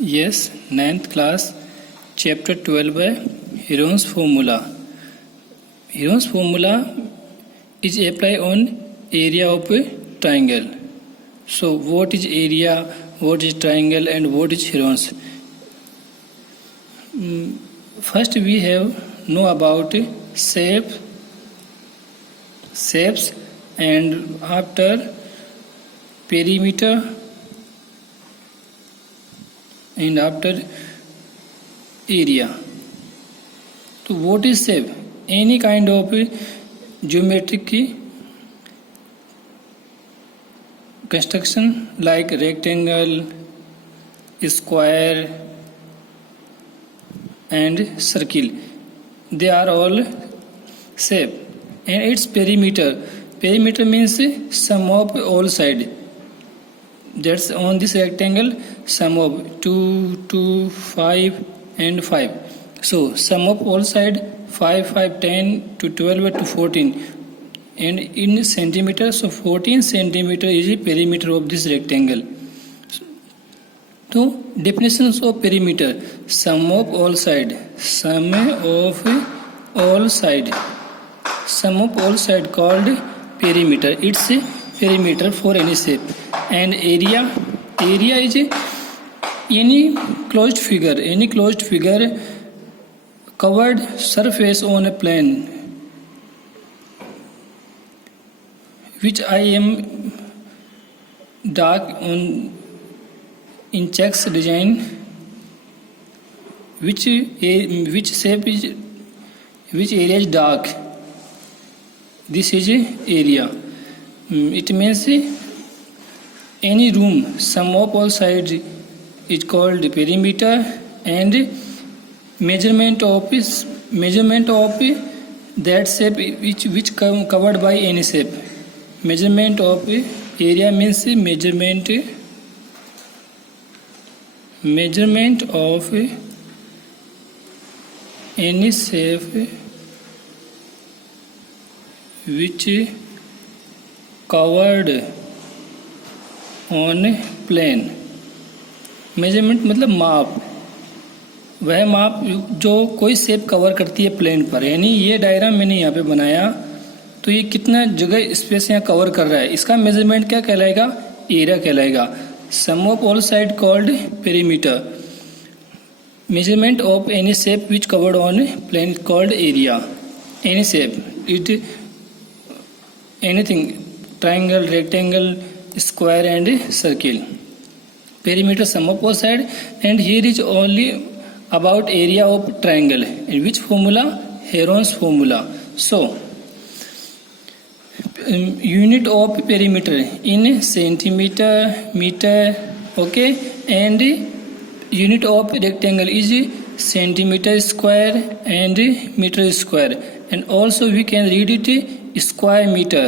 Yes, ninth class, chapter 12 by Heron's formula. Heron's formula is applied on area of a triangle. So, what is area, what is triangle, and what is Heron's? First, we have know about shapes, and after perimeter, and after area. So what is shape? Any kind of geometric construction like rectangle, square and circle. They are all shape. And its perimeter. Perimeter means sum of all side. That's on this rectangle sum of 2, 2, 5 and 5. So sum of all side 5, 5, 10 to 12 to 14. And in centimeter, so 14 centimeter is the perimeter of this rectangle. So definitions of perimeter: sum of all side, sum of all side, sum of all side called perimeter. It's a perimeter for any shape. And area is any closed figure, covered surface on a plane, which I am dark on in checks design, which shape is, which area is dark. This is area. It means any room, sum of all sides is called perimeter, and measurement of that shape which covered by any shape. Measurement of area means measurement of any shape which covered on plane. Measurement मतलब माप, वह माप जो कोई shape cover करती है plane पर. यानी ये डायग्राम मैंने यहाँ पे बनाया तो ये कितना जगह स्पेस यहाँ कवर कर रहा है, इसका मेजरमेंट क्या कहलाएगा? एरिया कहलाएगा. Sum of all side called perimeter. Measurement of any shape which covered on plane called area. Any shape, it anything, triangle, rectangle, square and circle. Perimeter sum of all side. And here is only about area of triangle. In which formula? Heron's formula. So unit of perimeter in centimeter, meter, okay, and unit of rectangle is centimeter square and meter square. And also we can read it square meter,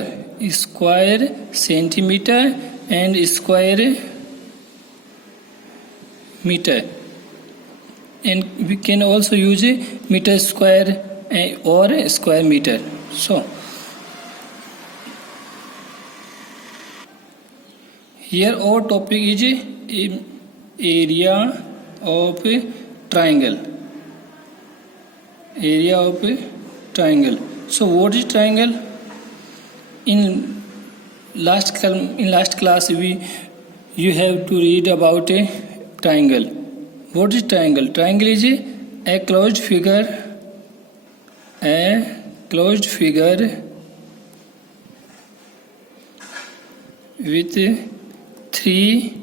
square centimeter and square meter. And we can also use meter square or square meter. So here our topic is area of triangle. Area of triangle. So what is triangle? In last class you have to read about a triangle. What is triangle? Triangle is a closed figure with 3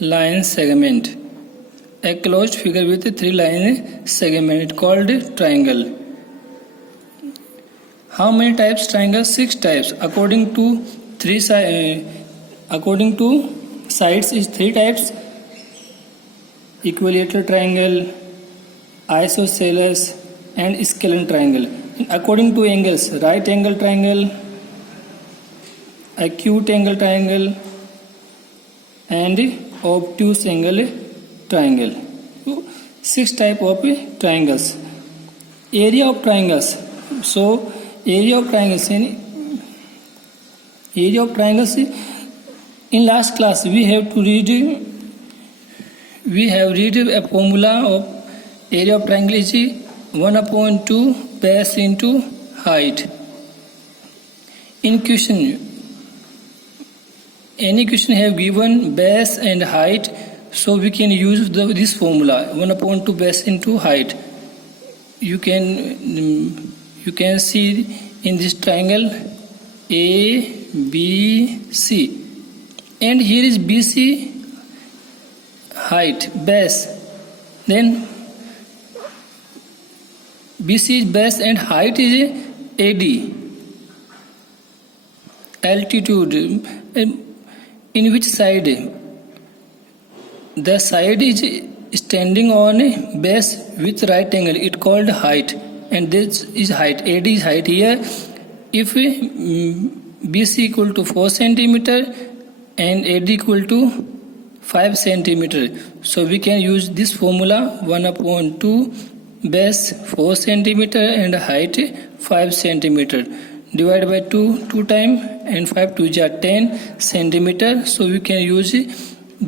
line segment. A closed figure with 3 line segment called triangle. How many types triangle? 6 types. According to sides is 3 types: equilateral triangle, isosceles and scalene triangle. According to angles, right angle triangle, acute angle triangle and obtuse angle triangle. 6 type of triangles. Area of triangles. So area of triangles in last class we have to read we have read a formula of area of triangle is 1/2 base into height. In question, any question have given base and height, so we can use this formula 1/2 base into height. You can see in this triangle ABC, and here is BC height base, then BC is base and height is AD altitude. In which side? The side is standing on base with right angle, it called height, and this is height. AD is height here. If BC equal to 4 centimeter and AD equal to 5 centimeter, so we can use this formula 1/2 base 4 centimeter and height 5 centimeter. Divide by 2 times, and 5 2 are 10 centimeter, so we can use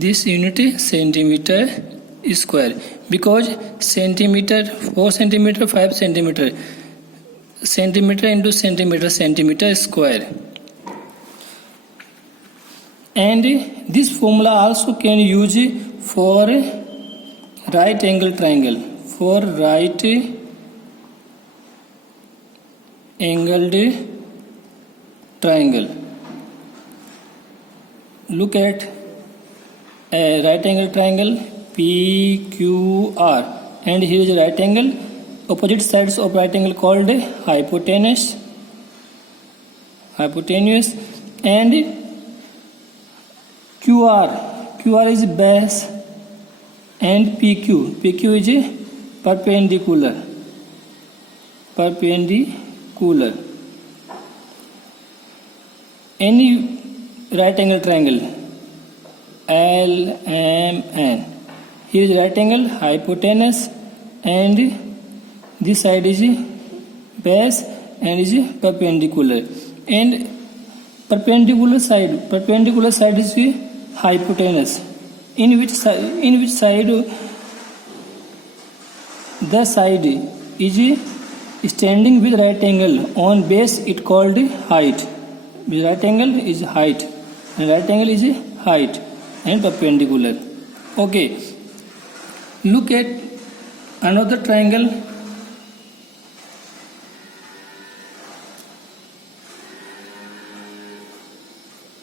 this unit centimeter square, because centimeter 4 centimeter 5 centimeter, centimeter into centimeter square. And this formula also can use for right angle triangle. For right angled triangle, look at a right angle triangle PQR, and here is a right angle. Opposite sides of right angle called hypotenuse, and QR is base, and PQ is perpendicular. Any right angle triangle LMN, here is right angle hypotenuse, and this side is base and is perpendicular, and perpendicular side is hypotenuse. In which side the side is standing with right angle on base, it called height. With right angle is height, and right angle is height and perpendicular. Okay, look at another triangle.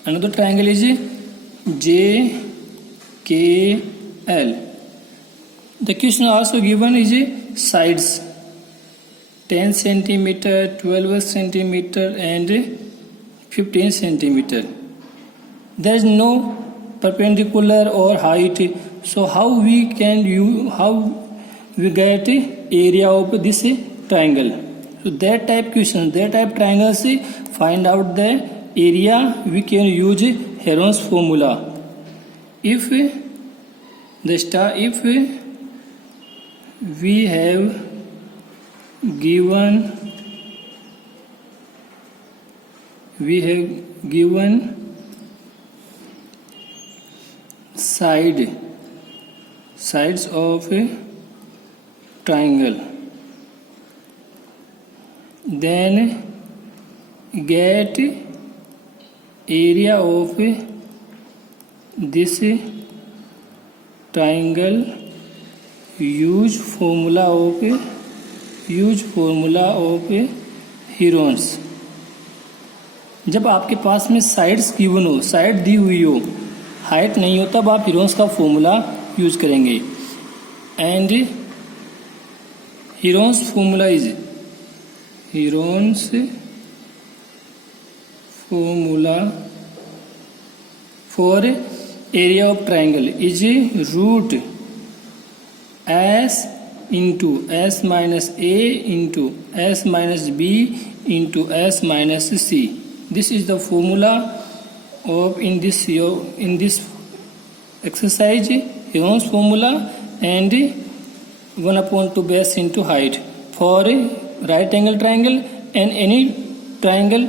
Another triangle is JKL. The question also given is sides 10 centimeter, 12 centimeter, and 15 centimeter. There is no perpendicular or height, so how we get area of this triangle? So that type triangles, find out the area, we can use Heron's formula. If we have given sides of a triangle, then get area of this triangle, use formula of Heron's. जब आपके पास में sides given हो, side दी हुई हो, height नहीं हो, तब आप हीरोन्स का फॉर्मूला यूज करेंगे. And Heron's formula is for area of triangle is root s into s minus a into s minus b into s minus c. This is the formula of in this exercise, Heron's formula, and 1/2 base into height for right angle triangle and any triangle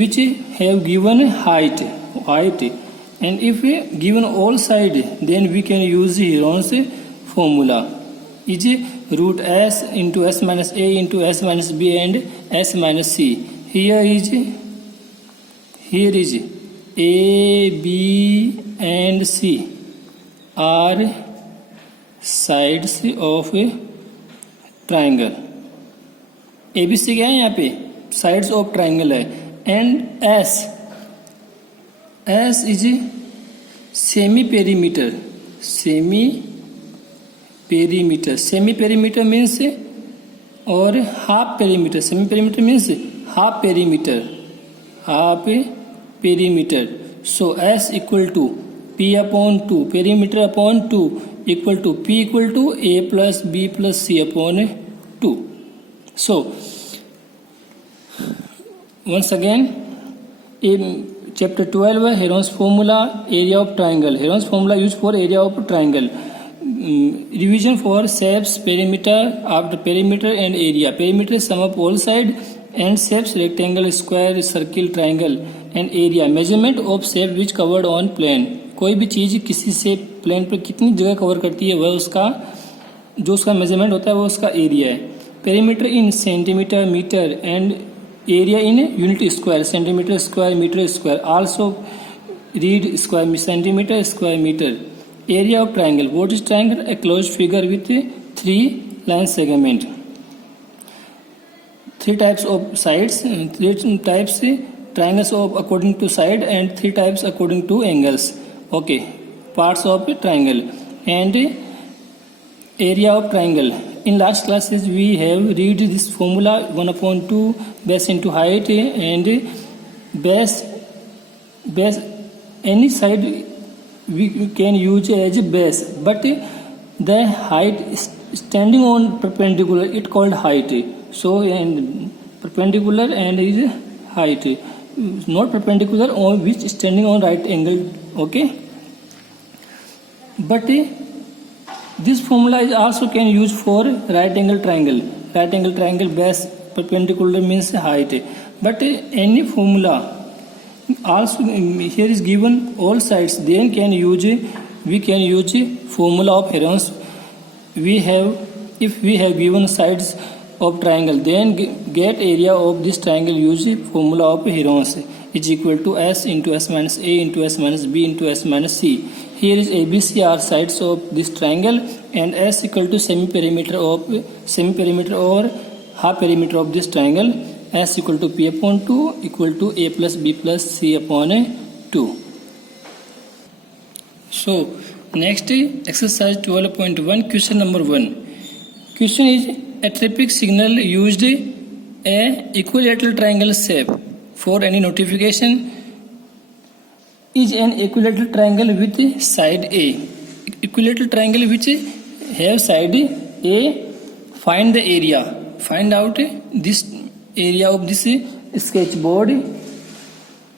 which have given height And if we given all side, then we can use Heron's formula. Is root s into s minus a into s minus b and s minus c. Here is a, b and c are sides of a triangle. A B C क्या है यहाँ पे? Sides of triangle है. And S is semi perimeter. Semi perimeter means और half perimeter. Semi perimeter means half perimeter. So S equal to P upon 2, perimeter upon 2 equal to P equal to A plus B plus C upon 2. So once again, in chapter 12 Heron's formula, area of triangle. Heron's formula used for area of triangle. Revision for shapes, perimeter, after perimeter and area. Perimeter sum up all side and shapes rectangle, square, circle, triangle and area. Measurement of shape which covered on plane. कोई भी चीज किसी से plane पर कितनी जगह cover करती है वह उसका जो उसका मेजरमेंट होता है वो उसका एरिया है. Perimeter in centimetre, metre and area in unit square, centimetre square, metre square. Also read square centimetre, square metre. Area of triangle. What is triangle? A closed figure with 3 line segment. 3 types of sides, 3 types triangles of according to side and 3 types according to angles. Okay, parts of triangle and area of triangle. In last classes we have read this formula 1/2 base into height and base any side we can use as base, but the height standing on perpendicular it called height. So and perpendicular and is height, not perpendicular on which standing on right angle. Okay, but this formula is also can use for right angle triangle. Right angle triangle base perpendicular means height. But any formula also here is given all sides. Then we can use formula of Heron's. If we have given sides of triangle, then get area of this triangle. Use formula of Heron's is equal to s into s minus a into s minus b into s minus c. Here is ABC are sides of this triangle and s equal to semi perimeter or half perimeter of this triangle. S equal to p upon 2 equal to a plus b plus c upon 2. So next exercise 12.1 question number 1. Question is a traffic signal used a equilateral triangle shape for any notification. Is an equilateral triangle with side A. Equilateral triangle which have side A. Find the area. Find out this area of this sketchboard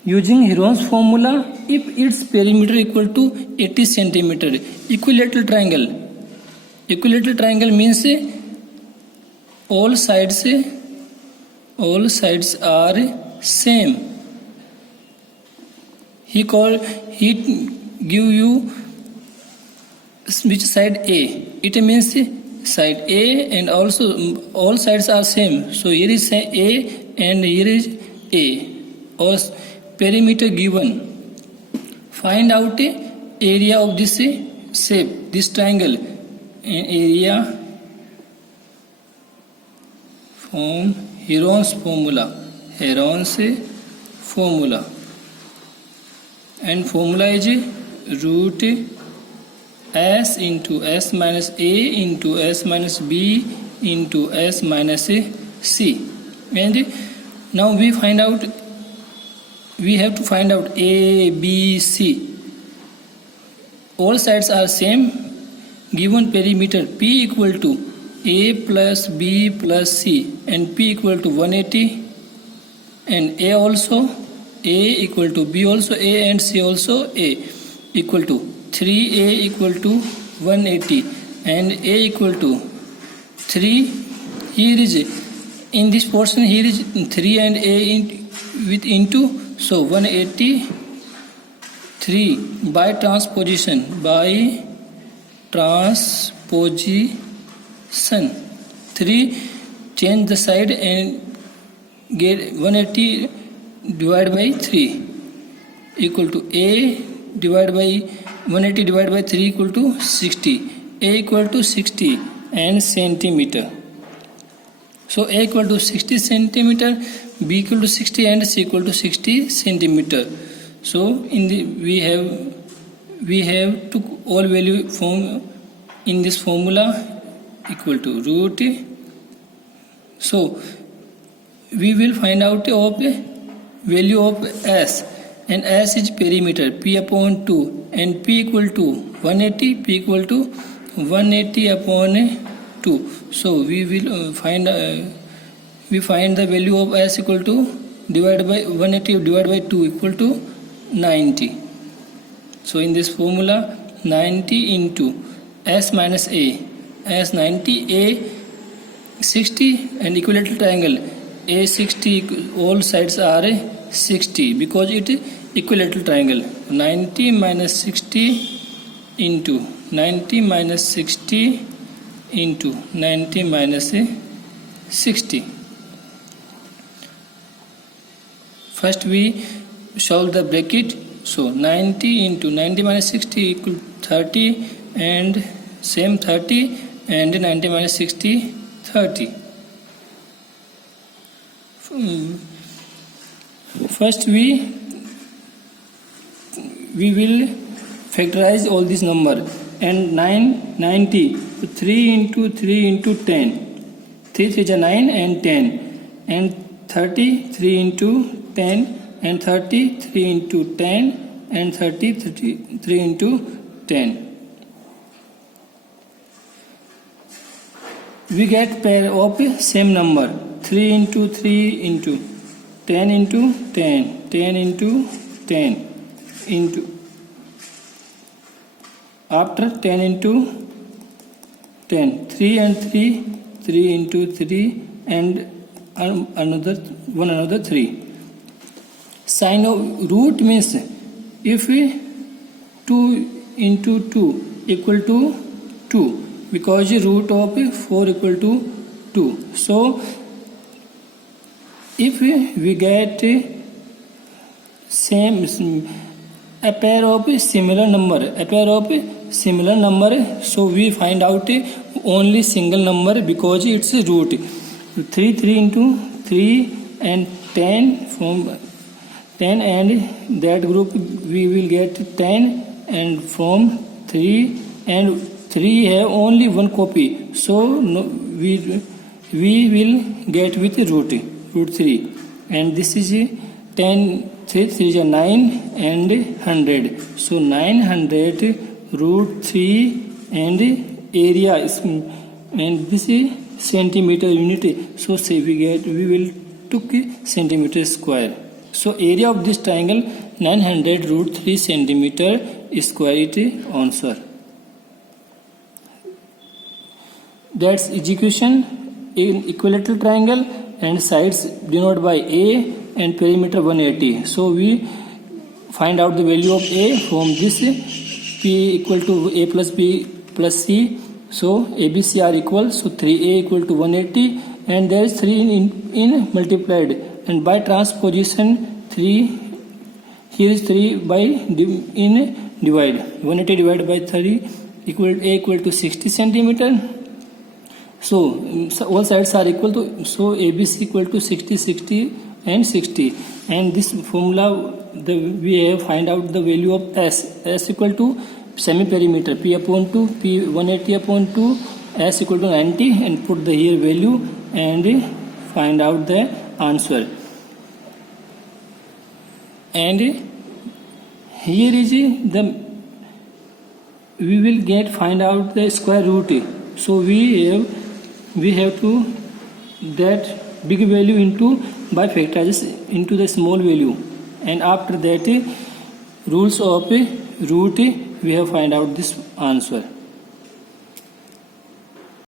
using Heron's formula. If its perimeter equal to 80 centimeter. Equilateral triangle means all sides are same. He give you which side A. It means side A and also all sides are same. So here is A and here is A. Or perimeter given. Find out area of this shape, this triangle. Area from Heron's formula. And formula is root s into s minus a into s minus b into s minus c. And now we have to find out a, b, c. All sides are same. Given perimeter p equal to a plus b plus c and p equal to 180 and a also a equal to b also a and c also a equal to 3a equal to 180 and a equal to 3. Here is in this portion here is 3 and a with into, so 180 3 by transposition 3 change the side and get 180 divided by 3 equal to a divided by 180 divided by 3 equal to 60. A equal to 60 and centimeter. So A equal to 60 centimeter, B equal to 60 and C equal to 60 centimeter. So in the we have took all value from in this formula equal to root. So we will find out of value of S, and S is perimeter P upon 2 and P equal to 180, P equal to 180 upon 2. So we will find the value of S equal to divided by 180 divided by 2 equal to 90. So in this formula 90 into S minus A, S 90, A 60 and equilateral triangle A 60, all sides are 60 because it is equilateral triangle. 90 minus 60 into 90 minus 60 into 90 minus 60. First we solve the bracket. So 90 into 90 minus 60 equal 30 and same 30 and 90 minus 60 30. First we will factorize all these number, and 90 3 into 3 into 10, 3 3 is 9 and 10, and 30 3 into 10 and 30 3 into 10 and 30 3 into 10. We get pair of same number 3 into 3 into 10 into 10, 10 into 10 into after 10 into 10, 3 and 3, 3 into 3 and another 3. Sign of root means if 2 into 2 equal to 2, because root of 4 equal to 2. So if we get a pair of similar number, so we find out only single number because it's root. 3 into 3 and 10 from 10, and that group we will get 10, and from 3 and 3 have only one copy, so no, we will get with root 3, and this is 10 3 3 is 9 and 100, so 900 root 3 and area is, and this is centimeter unit, so say we will took centimeter square. So area of this triangle 900 root 3 centimeter square, it answer. That's equation in equilateral triangle, and sides denoted by A and perimeter 180. So we find out the value of A from this P equal to A plus B plus C. So ABC are equal. So 3A equal to 180, and there is 3 in multiplied, and by transposition 3, here is 3 by in divide 180 divided by 30 equal A equal to 60 centimeter. So all sides are equal to, so ABC equal to 60 60 and 60, and this formula we have find out the value of S equal to semi perimeter P upon 2, P 180 upon 2, S equal to 90, and put the here value and find out the answer. And here is we will find out the square root. So we have to that big value into by factorization into the small value, and after that rules of root we have find out this answer.